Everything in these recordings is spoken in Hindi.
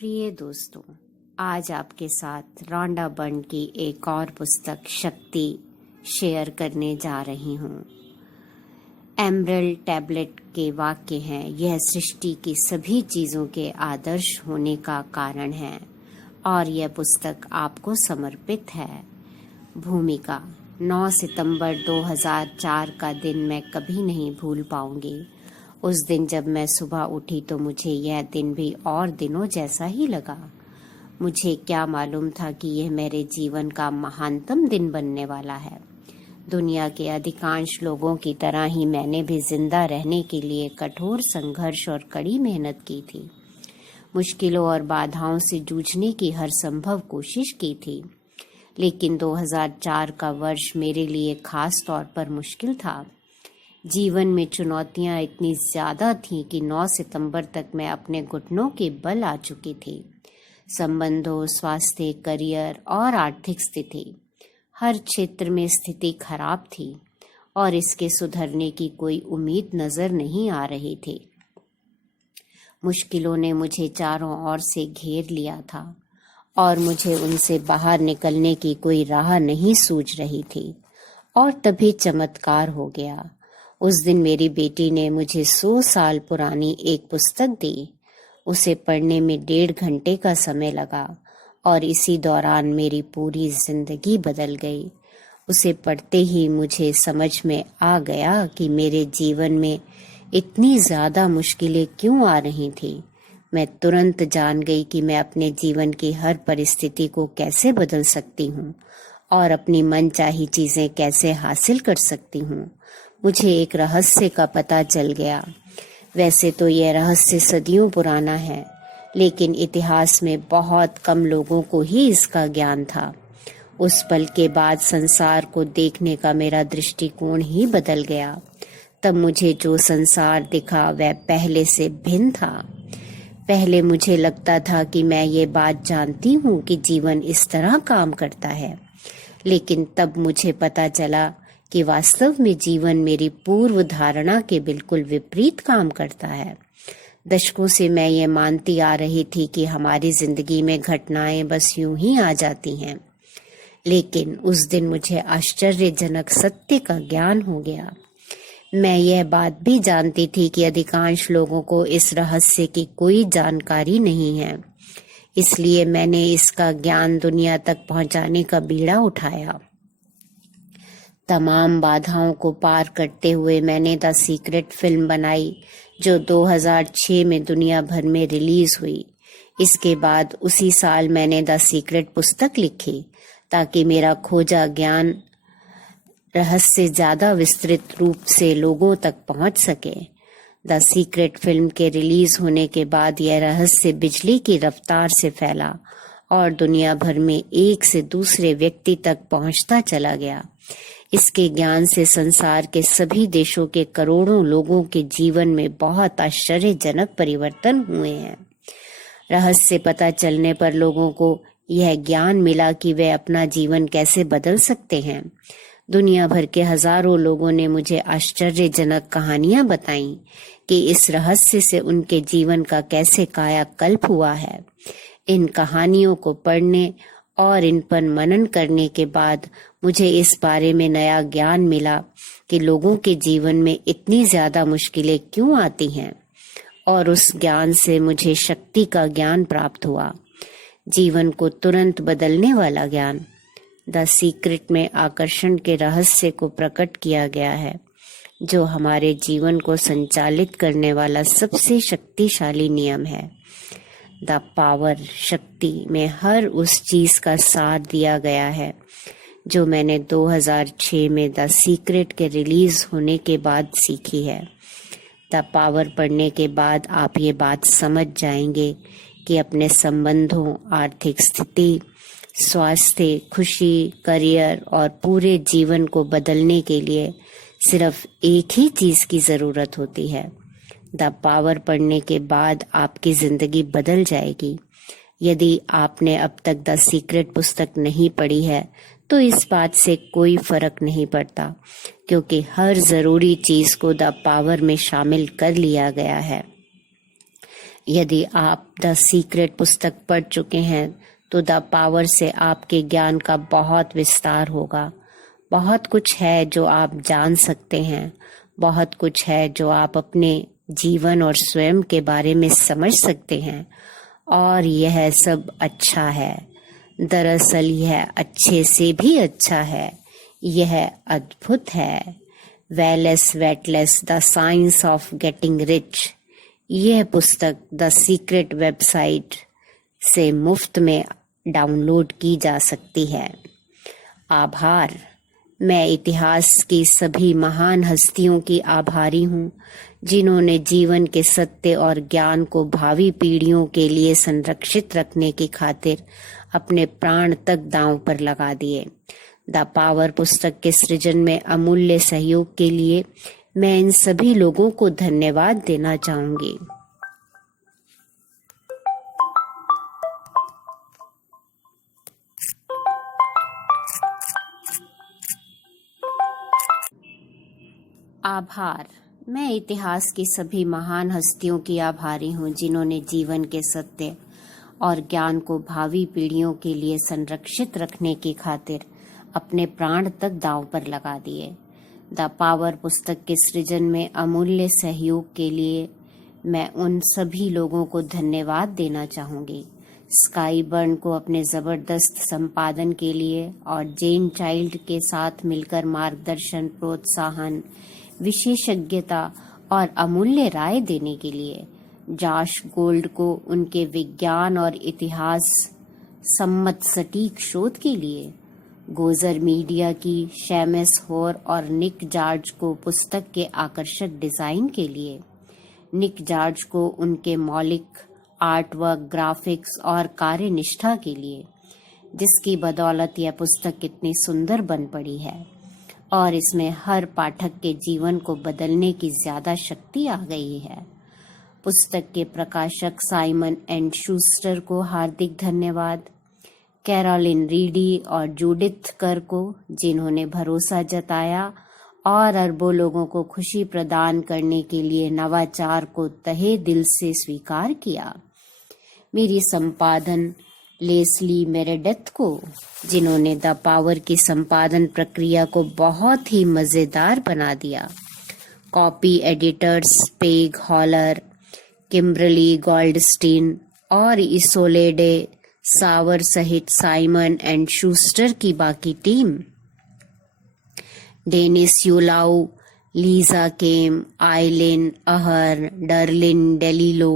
प्रिय दोस्तों, आज आपके साथ रॉन्डा बर्न की एक और पुस्तक शक्ति शेयर करने जा रही हूँ। एमरल्ड टैबलेट के वाक्य हैं, यह सृष्टि की सभी चीज़ों के आदर्श होने का कारण है और यह पुस्तक आपको समर्पित है। भूमिका 9 सितंबर 2004 का दिन मैं कभी नहीं भूल पाऊंगी। उस दिन जब मैं सुबह उठी तो मुझे यह दिन भी और दिनों जैसा ही लगा। मुझे क्या मालूम था कि यह मेरे जीवन का महानतम दिन बनने वाला है। दुनिया के अधिकांश लोगों की तरह ही मैंने भी जिंदा रहने के लिए कठोर संघर्ष और कड़ी मेहनत की थी। मुश्किलों और बाधाओं से जूझने की हर संभव कोशिश की थी। लेकिन 2004 का वर्ष मेरे लिए खास तौर पर मुश्किल था। जीवन में चुनौतियां इतनी ज्यादा थीं कि 9 सितंबर तक मैं अपने घुटनों के बल आ चुकी थी। संबंधों, स्वास्थ्य, करियर और आर्थिक स्थिति, हर क्षेत्र में स्थिति खराब थी और इसके सुधरने की कोई उम्मीद नजर नहीं आ रही थी। मुश्किलों ने मुझे चारों ओर से घेर लिया था और मुझे उनसे बाहर निकलने की कोई राह नहीं सूझ रही थी। और तभी चमत्कार हो गया। उस दिन मेरी बेटी ने मुझे 100 साल पुरानी एक पुस्तक दी। उसे पढ़ने में 1.5 घंटे का समय लगा और इसी दौरान मेरी पूरी जिंदगी बदल गई। उसे पढ़ते ही मुझे समझ में आ गया कि मेरे जीवन में इतनी ज्यादा मुश्किलें क्यों आ रही थी। मैं तुरंत जान गई कि मैं अपने जीवन की हर परिस्थिति को कैसे बदल सकती हूँ और अपनी मनचाही चीजें कैसे हासिल कर सकती हूँ। मुझे एक रहस्य का पता चल गया। वैसे तो यह रहस्य सदियों पुराना है, लेकिन इतिहास में बहुत कम लोगों को ही इसका ज्ञान था। उस पल के बाद संसार को देखने का मेरा दृष्टिकोण ही बदल गया। तब मुझे जो संसार दिखा वह पहले से भिन्न था। पहले मुझे लगता था कि मैं ये बात जानती हूँ कि जीवन इस तरह काम करता है, लेकिन तब मुझे पता चला कि वास्तव में जीवन मेरी पूर्व धारणा के बिल्कुल विपरीत काम करता है। दशकों से मैं ये मानती आ रही थी कि हमारी जिंदगी में घटनाएं बस यूं ही आ जाती हैं, लेकिन उस दिन मुझे आश्चर्यजनक सत्य का ज्ञान हो गया। मैं यह बात भी जानती थी कि अधिकांश लोगों को इस रहस्य की कोई जानकारी नहीं है, इसलिए मैंने इसका ज्ञान दुनिया तक पहुंचाने का बीड़ा उठाया। तमाम बाधाओं को पार करते हुए मैंने द सीक्रेट फिल्म बनाई, जो 2006 में दुनिया भर में रिलीज हुई। इसके बाद उसी साल मैंने द सीक्रेट पुस्तक लिखी ताकि मेरा खोजा ज्ञान रहस्य ज्यादा विस्तृत रूप से लोगों तक पहुंच सके। द सीक्रेट फिल्म के रिलीज होने के बाद यह रहस्य बिजली की रफ्तार से फैला और दुनिया भर में एक से दूसरे व्यक्ति तक पहुंचता चला गया। इसके ज्ञान से संसार के सभी देशों के करोड़ों लोगों के जीवन में बहुत आश्चर्यजनक परिवर्तन हुए हैं। रहस्य पता चलने पर लोगों को यह ज्ञान मिला कि वे अपना जीवन कैसे बदल सकते हैं। दुनिया भर के हजारों लोगों ने मुझे आश्चर्यजनक कहानियां बताईं कि इस रहस्य से उनके जीवन का कैसे कायाकल्प हुआ है। इन कहानियों को पढ़ने और इन पर मनन करने के बाद मुझे इस बारे में नया ज्ञान मिला कि लोगों के जीवन में इतनी ज्यादा मुश्किलें क्यों आती हैं, और उस ज्ञान से मुझे शक्ति का ज्ञान प्राप्त हुआ, जीवन को तुरंत बदलने वाला ज्ञान। द सीक्रेट में आकर्षण के रहस्य को प्रकट किया गया है, जो हमारे जीवन को संचालित करने वाला सबसे शक्तिशाली नियम है। द पावर, शक्ति में हर उस चीज का सार दिया गया है जो मैंने 2006 में द सीक्रेट के रिलीज होने के बाद सीखी है। द पावर पढ़ने के बाद आप ये बात समझ जाएंगे कि अपने संबंधों, आर्थिक स्थिति, स्वास्थ्य, खुशी, करियर और पूरे जीवन को बदलने के लिए सिर्फ एक ही चीज की जरूरत होती है। द पावर पढ़ने के बाद आपकी जिंदगी बदल जाएगी। यदि आपने अब तक द सीक्रेट पुस्तक नहीं पढ़ी है तो इस बात से कोई फर्क नहीं पड़ता, क्योंकि हर जरूरी चीज को द पावर में शामिल कर लिया गया है। यदि आप द सीक्रेट पुस्तक पढ़ चुके हैं तो द पावर से आपके ज्ञान का बहुत विस्तार होगा। बहुत कुछ है जो आप जान सकते हैं, बहुत कुछ है जो आप अपने जीवन और स्वयं के बारे में समझ सकते हैं, और यह सब अच्छा है। दरअसल यह अच्छे से भी अच्छा है, यह अद्भुत है। Wallace weightless the science of getting rich, यह पुस्तक द सीक्रेट वेबसाइट से मुफ्त में डाउनलोड की जा सकती है। आभार। मैं इतिहास की सभी महान हस्तियों की आभारी हूँ जिन्होंने जीवन के सत्य और ज्ञान को भावी पीढ़ियों के लिए संरक्षित रखने की खातिर अपने प्राण तक दांव पर लगा दिए। द पावर पुस्तक के सृजन में अमूल्य सहयोग के लिए मैं इन सभी लोगों को धन्यवाद देना चाहूंगी। आभार। मैं इतिहास की सभी महान हस्तियों की आभारी हूँ जिन्होंने जीवन के सत्य और ज्ञान को भावी पीढ़ियों के लिए संरक्षित रखने की खातिर अपने प्राण तक दांव पर लगा दिए। द पावर पुस्तक के सृजन में अमूल्य सहयोग के लिए मैं उन सभी लोगों को धन्यवाद देना चाहूंगी। स्काई बर्न को अपने जबरदस्त संपादन के लिए और जेन चाइल्ड के साथ मिलकर मार्गदर्शन, प्रोत्साहन, विशेषज्ञता और अमूल्य राय देने के लिए। जॉश गोल्ड को उनके विज्ञान और इतिहास सम्मत सटीक शोध के लिए। गोजर मीडिया की शैमेस होर और निक जॉर्ज को पुस्तक के आकर्षक डिजाइन के लिए। निक जॉर्ज को उनके मौलिक आर्टवर्क, ग्राफिक्स और कार्यनिष्ठा के लिए, जिसकी बदौलत यह पुस्तक कितनी सुंदर बन पड़ी है और इसमें हर पाठक के जीवन को बदलने की ज्यादा शक्ति आ गई है। पुस्तक के प्रकाशक साइमन एंड शूस्टर को हार्दिक धन्यवाद। कैरोलिन रीडी और जूडिथ कर को, जिन्होंने भरोसा जताया और अरबों लोगों को खुशी प्रदान करने के लिए नवाचार को तहे दिल से स्वीकार किया। मेरी संपादन लेस्ली मेरेडेथ को, जिन्होंने द पावर की संपादन प्रक्रिया को बहुत ही मजेदार बना दिया। कॉपी एडिटर्स पेग हॉलर, किम्बरली गोल्डस्टीन और इसोलेडे सावर सहित साइमन एंड शूस्टर की बाकी टीम। डेनिस यूलाउ, लीजा केम, आइलिन अहर, डर्लिन डेलिलो,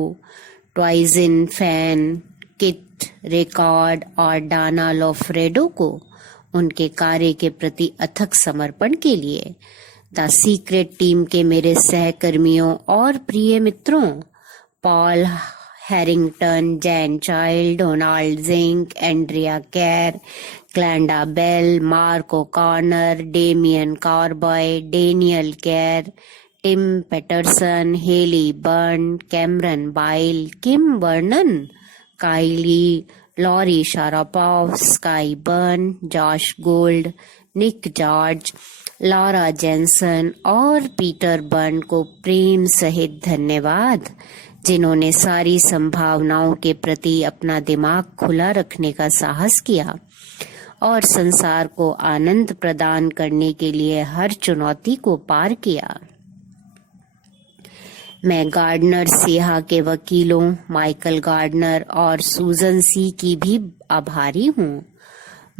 ट्वाइजिन फैन, किट रिकॉर्ड और डाना लोफ्रेडो को उनके कार्य के प्रति अथक समर्पण के लिए। द सीक्रेट टीम के मेरे सहकर्मियों और प्रिय मित्रों Paul Harrington, Jan Child, Donald Zink, Andrea Carr, Glenda Bell, Mark O'Connor, Damien Corboy, Daniel Carr, Tim Paterson, Hayley Byrne, Cameron Bail, Kim Bernan, Kylie, Laurie Sharapov, Skye Byrne, Josh Gould, Nick George, Laura Jensen और पीटर बर्न को प्रेम सहित धन्यवाद, जिन्होंने सारी संभावनाओं के प्रति अपना दिमाग खुला रखने का साहस किया और संसार को आनंद प्रदान करने के लिए हर चुनौती को पार किया। मैं गार्डनर सिहा के वकीलों माइकल गार्डनर और सूजन सी की भी आभारी हूँ।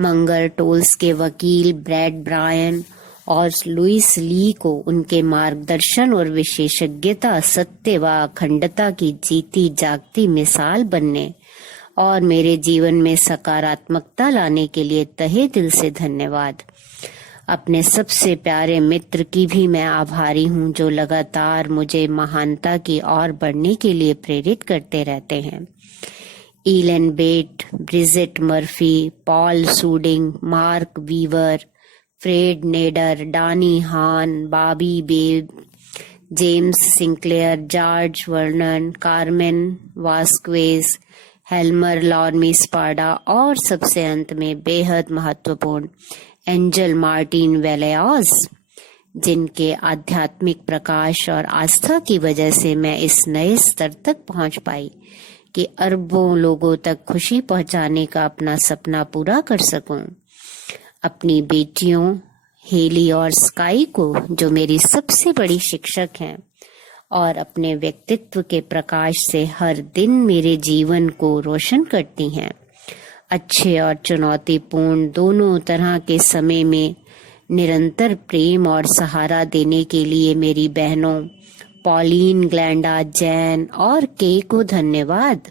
मंगर टोल्स के वकील ब्रैड ब्रायन और लुइस ली को उनके मार्गदर्शन और विशेषज्ञता, सत्य व अखंडता की जीती जागती मिसाल बनने और मेरे जीवन में सकारात्मकता लाने के लिए तहे दिल से धन्यवाद। अपने सबसे प्यारे मित्र की भी मैं आभारी हूँ जो लगातार मुझे महानता की ओर बढ़ने के लिए प्रेरित करते रहते हैं। Elon Bett, Bridget Murphy, Paul Suding, Mark Weaver, Fred Nader, Dani Hahn, Bobby Babb, James Sinclair, George Vernon, Carmen Vasquez, Helmer Lormy Spada और सबसे अंत में बेहद महत्वपूर्ण एंजल मार्टिन वेलेओस। जिनके आध्यात्मिक प्रकाश और आस्था की वजह से मैं इस नए स्तर तक पहुंच पाई कि अरबों लोगों तक खुशी पहुंचाने का अपना सपना पूरा कर सकूं। अपनी बेटियों हेली और स्काई को, जो मेरी सबसे बड़ी शिक्षक हैं और अपने व्यक्तित्व के प्रकाश से हर दिन मेरे जीवन को रोशन करती हैं, अच्छे और चुनौतीपूर्ण दोनों तरह के समय में निरंतर प्रेम और सहारा देने के लिए मेरी बहनों पॉलीन, ग्लैंडा, जैन और के को धन्यवाद।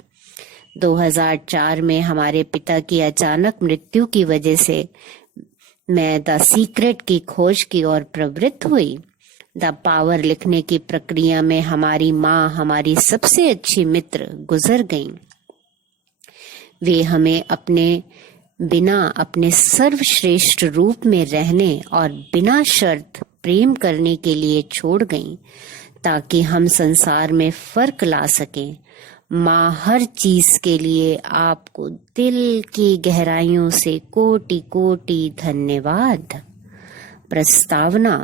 2004 में हमारे पिता की अचानक मृत्यु की वजह से मैं द सीक्रेट की खोज की ओर प्रवृत्त हुई। द पावर लिखने की प्रक्रिया में हमारी माँ, हमारी सबसे अच्छी मित्र, गुजर गईं। वे हमें अपने सर्वश्रेष्ठ रूप में रहने और बिना शर्त प्रेम करने के लिए छोड़ गईं, ताकि हम संसार में फर्क ला सकें। माँ, हर चीज के लिए आपको दिल की गहराइयों से कोटि कोटि धन्यवाद। प्रस्तावना: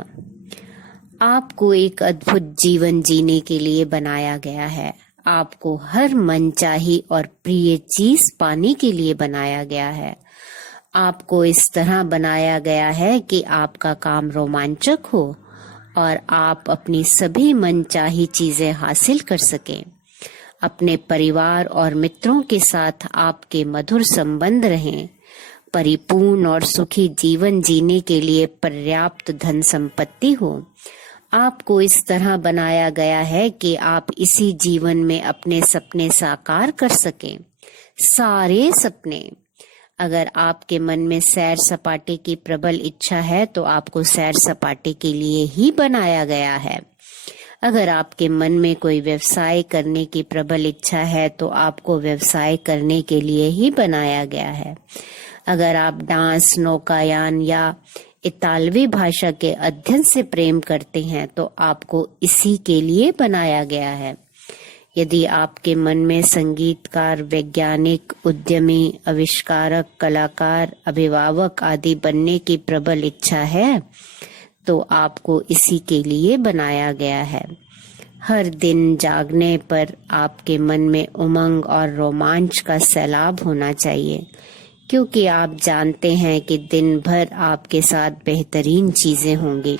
आपको एक अद्भुत जीवन जीने के लिए बनाया गया है। आपको हर मनचाही और प्रिय चीज पाने के लिए बनाया गया है। आपको इस तरह बनाया गया है कि आपका काम रोमांचक हो और आप अपनी सभी मनचाही चीजें हासिल कर सकें। अपने परिवार और मित्रों के साथ आपके मधुर संबंध रहें। परिपूर्ण और सुखी जीवन जीने के लिए पर्याप्त धन संपत्ति हो। आपको इस तरह बनाया गया है कि आप इसी जीवन में अपने सपने साकार कर सकें, सारे सपने। अगर आपके मन में सैर सपाटे की प्रबल इच्छा है तो आपको सैर सपाटे के लिए ही बनाया गया है। अगर आपके मन में कोई व्यवसाय करने की प्रबल इच्छा है तो आपको व्यवसाय करने के लिए ही बनाया गया है। अगर आप डांस, नौकायान या इतालवी भाषा के अध्ययन से प्रेम करते हैं तो आपको इसी के लिए बनाया गया है। यदि आपके मन में संगीतकार, वैज्ञानिक, उद्यमी, आविष्कारक, कलाकार, अभिभावक आदि बनने की प्रबल इच्छा है तो आपको इसी के लिए बनाया गया है। हर दिन जागने पर आपके मन में उमंग और रोमांच का सैलाब होना चाहिए, क्योंकि आप जानते हैं कि दिन भर आपके साथ बेहतरीन चीजें होंगी।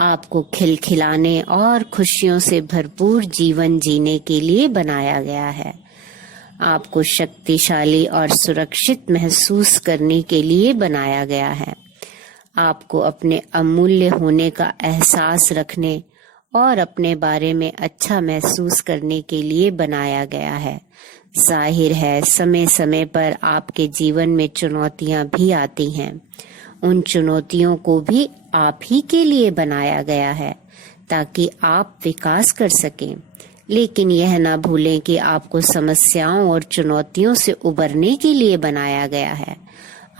आपको खिलखिलाने और खुशियों से भरपूर जीवन जीने के लिए बनाया गया है। आपको शक्तिशाली और सुरक्षित महसूस करने के लिए बनाया गया है। आपको अपने अमूल्य होने का एहसास रखने और अपने बारे में अच्छा महसूस करने के लिए बनाया गया है। जाहिर है, समय समय पर आपके जीवन में चुनौतियां भी आती हैं। उन चुनौतियों को भी आप ही के लिए बनाया गया है ताकि आप विकास कर सकें। लेकिन यह ना भूलें कि आपको समस्याओं और चुनौतियों से उबरने के लिए बनाया गया है।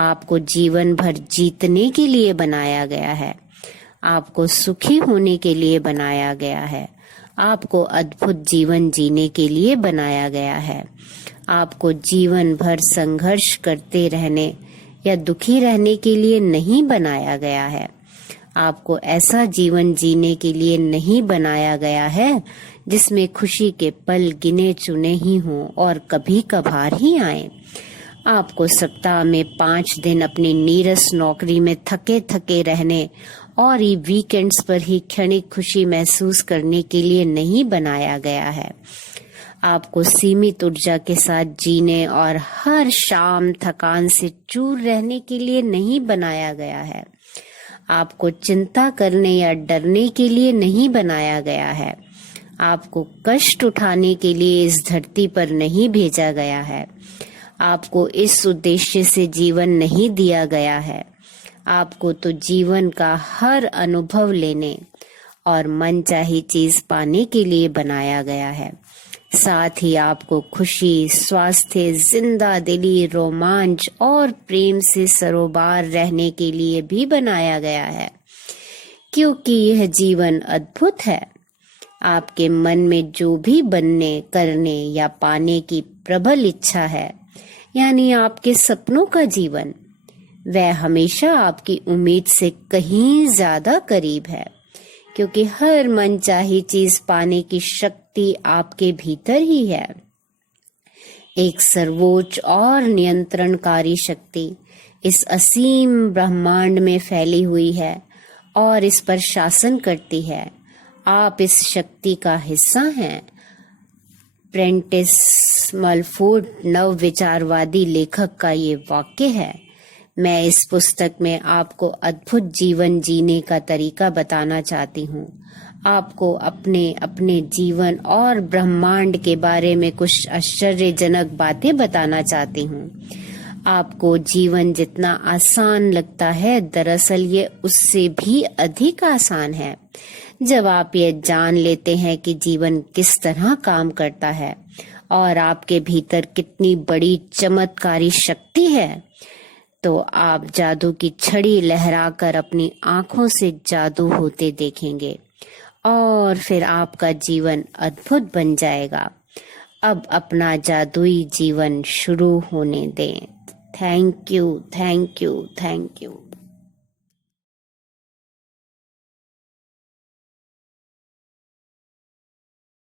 आपको जीवन भर जीतने के लिए बनाया गया है। आपको सुखी होने के लिए बनाया गया है। आपको अद्भुत जीवन जीने के लिए बनाया गया है। आपको जीवन भर संघर्ष करते रहने या दुखी रहने के लिए नहीं बनाया गया है। आपको ऐसा जीवन जीने के लिए नहीं बनाया गया है जिसमें खुशी के पल गिने चुने ही हों और कभी कभार ही आए। आपको सप्ताह में 5 दिन अपनी नीरस नौकरी में थके थके रहने और ये वीकेंड्स पर ही क्षणिक खुशी महसूस करने के लिए नहीं बनाया गया है। आपको सीमित ऊर्जा के साथ जीने और हर शाम थकान से चूर रहने के लिए नहीं बनाया गया है। आपको चिंता करने या डरने के लिए नहीं बनाया गया है। आपको कष्ट उठाने के लिए इस धरती पर नहीं भेजा गया है। आपको इस उद्देश्य से जीवन नहीं दिया गया है। आपको तो जीवन का हर अनुभव लेने और मनचाही चीज पाने के लिए बनाया गया है। साथ ही आपको खुशी, स्वास्थ्य, जिंदा दिली, रोमांच और प्रेम से सरोबार रहने के लिए भी बनाया गया है, क्योंकि यह जीवन अद्भुत है। आपके मन में जो भी बनने, करने या पाने की प्रबल इच्छा है, यानी आपके सपनों का जीवन, वह हमेशा आपकी उम्मीद से कहीं ज्यादा करीब है, क्योंकि हर मनचाही चीज पाने की शक्ति आपके भीतर ही है। एक सर्वोच्च और नियंत्रणकारी शक्ति इस असीम ब्रह्मांड में फैली हुई है और इस पर शासन करती है। आप इस शक्ति का हिस्सा हैं। प्रेंटिस मलफोर्ड नव विचारवादी लेखक का ये वाक्य है। मैं इस पुस्तक में आपको अद्भुत जीवन जीने का तरीका बताना चाहती हूँ। आपको अपने अपने जीवन और ब्रह्मांड के बारे में कुछ आश्चर्यजनक बातें बताना चाहती हूँ। आपको जीवन जितना आसान लगता है, दरअसल ये उससे भी अधिक आसान है जब आप ये जान लेते हैं कि जीवन किस तरह काम करता है और आपके भीतर कितनी बड़ी चमत्कारी शक्ति है। तो आप जादू की छड़ी लहराकर अपनी आंखों से जादू होते देखेंगे और फिर आपका जीवन अद्भुत बन जाएगा। अब अपना जादुई जीवन शुरू होने दें। Thank you, thank you, thank you.